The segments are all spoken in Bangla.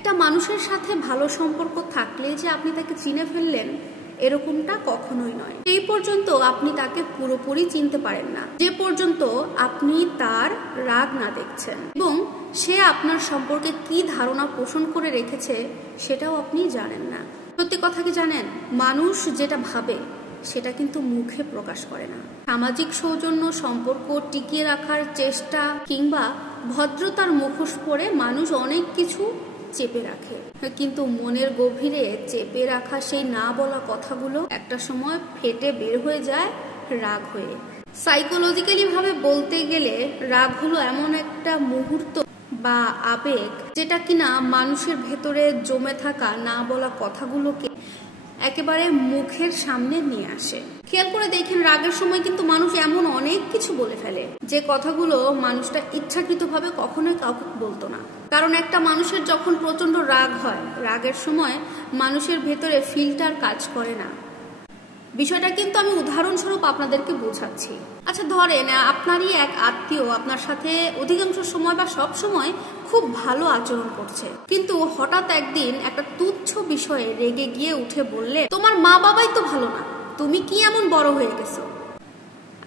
একটা মানুষের সাথে ভালো সম্পর্ক থাকলে যে আপনি তাকে চিনে ফেললেন এরকমটা কখনোই নয়। এই পর্যন্ত আপনি তাকে পুরোপুরি চিনতে পারেন না, যে পর্যন্ত আপনি তার রাগ না দেখছেন এবং সে আপনার সম্পর্কে কি ধারণা পোষণ করে রেখেছে সেটাও আপনি জানেন না। সত্যি কথা কি জানেন, মানুষ যেটা ভাবে সেটা কিন্তু মুখে প্রকাশ করে না। সামাজিক সৌজন্য, সম্পর্ক টিকিয়ে রাখার চেষ্টা কিংবা ভদ্রতার মুখোশ পরে মানুষ অনেক কিছু চেপে রাখে, কিন্তু মনের গভীরে চেপে রাখা সেই না বলা কথাগুলো একটা সময় ফেটে বের হয়ে যায় রাগ হয়ে। সাইকোলজিক্যালি ভাবে বলতে গেলে রাগ হলো এমন একটা মুহূর্ত বা আবেগ যেটা কিনা মানুষের ভেতরে জমে থাকা না বলা কথাগুলোকে একেবারে মুখের সামনে নিয়ে আসে। খেয়াল করে দেখেন, রাগের সময় কিন্তু মানুষ এমন অনেক কিছু বলে ফেলে যে কথাগুলো মানুষটা ইচ্ছাকৃতভাবে কখনোই কাউকে বলতো না। কারণ একটা মানুষের যখন প্রচন্ড রাগ হয়, রাগের সময় মানুষের ভেতরে ফিল্টার কাজ করে না। বিষয়টা কিন্তু আমি উদাহরণস্বরূপ আপনাদেরকে বোঝাচ্ছি। আচ্ছা ধরেন আপনারই এক আত্মীয় আপনার সাথে অধিকাংশ সময় বা সব সময় খুব ভালো আচরণ করছে, কিন্তু হঠাৎ একদিন একটা তুচ্ছ বিষয়ে রেগে গিয়ে উঠে বললে, তোমার মা বাবাই তো ভালো না, তুমি কি এমন বড় হয়ে গেছো?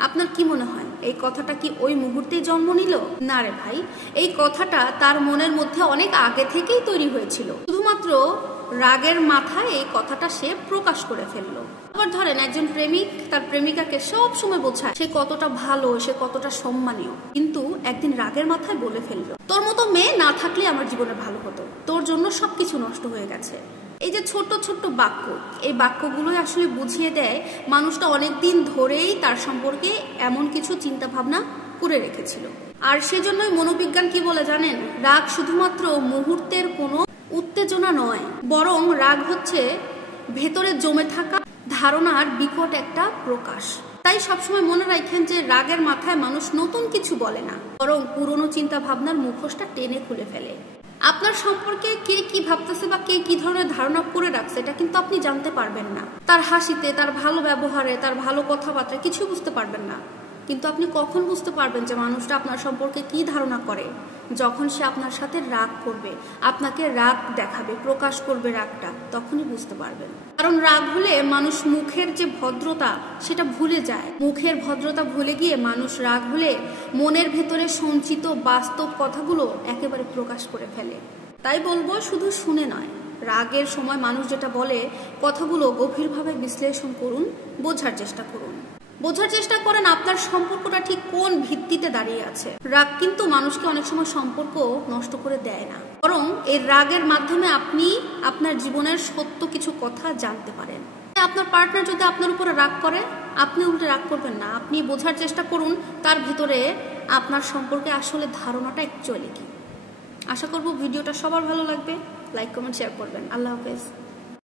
আপনার কি মনে হয় এই কথাটা কি ওই মুহূর্তে জন্ম নিল? না রে ভাই, এই কথাটা তার মনের মধ্যে অনেক আগে থেকেই তৈরি হয়েছিল, শুধুমাত্র রাগের মাথায় এই কথাটা সে প্রকাশ করে ফেললো। আবার ধরেন একজন প্রেমিক তার প্রেমিকাকে সব সময় বোঝায় সে কতটা ভালো, সে কতটা সম্মানীয়, কিন্তু একদিন রাগের মাথায় বলে ফেললো, তোর মতো মেয়ে না থাকলে আমার জীবনে ভালো হতো, তোর জন্য সবকিছু নষ্ট হয়ে গেছে। এই যে ছোট্ট ছোট্ট বাক্য, এই বাক্যগুলোই আসলে বুঝিয়ে দেয় মানুষটা অনেকদিন ধরেই তার সম্পর্কে এমন কিছু চিন্তা ভাবনা করে রেখেছিল। আর সেজন্যই মনোবিজ্ঞান কি বলে জানেন, রাগ শুধুমাত্র মুহূর্তের কোনো উত্তেজনা নয়, বরং রাগ হচ্ছে ভেতরে জমে থাকা ধারণার বিকট একটা প্রকাশ। তাই সবসময় মনে রাখেন যে রাগের মাথায় মানুষ নতুন কিছু বলে না, বরং পুরনো চিন্তা ভাবনার মুখোশটা টেনে খুলে ফেলে। আপনার সম্পর্কে কে কি ভাবতেছে বা কে কি ধরনের ধারণা করে রাখছে এটা কিন্তু আপনি জানতে পারবেন না। তার হাসিতে, তার ভালো ব্যবহারে, তার ভালো কথাবার্তা কিছু বুঝতে পারবেন না। কিন্তু আপনি কখন বুঝতে পারবেন যে মানুষটা আপনার সম্পর্কে কি ধারণা করে? যখন সে আপনার সাথে রাগ করবে, আপনাকে রাগ দেখাবে, প্রকাশ করবে রাগটা, তখনই বুঝতে পারবেন। কারণ রাগ হলে মানুষ মুখের যে ভদ্রতা সেটা ভুলে যায়। মুখের ভদ্রতা ভুলে গিয়ে মানুষ রাগ হলে মনের ভেতরে সঞ্চিত বাস্তব কথাগুলো একেবারে প্রকাশ করে ফেলে। তাই বলবো, শুধু শুনে নয়, রাগের সময় মানুষ যেটা বলে কথাগুলো গভীরভাবে বিশ্লেষণ করুন, বোঝার চেষ্টা করুন। বোঝার চেষ্টা করেন আপনার সম্পর্কটা ঠিক কোন ভিত্তিতে দাঁড়িয়ে আছে। রাগ কিন্তু মানুষকে অনেক সময় সম্পর্ক নষ্ট করে দেয় না, বরং এই রাগের মাধ্যমে আপনি আপনার জীবনের সত্য কিছু কথা জানতে পারেন। আপনার পার্টনার যদি আপনার উপরে রাগ করে, আপনি উল্টে রাগ করবেন না, আপনি বোঝার চেষ্টা করুন তার ভিতরে আপনার সম্পর্কে আসলে ধারণাটা অ্যাকচুয়ালি কি। আশা করব ভিডিওটা সবার ভালো লাগবে। লাইক, কমেন্ট, শেয়ার করবেন। আল্লাহ হাফেজ।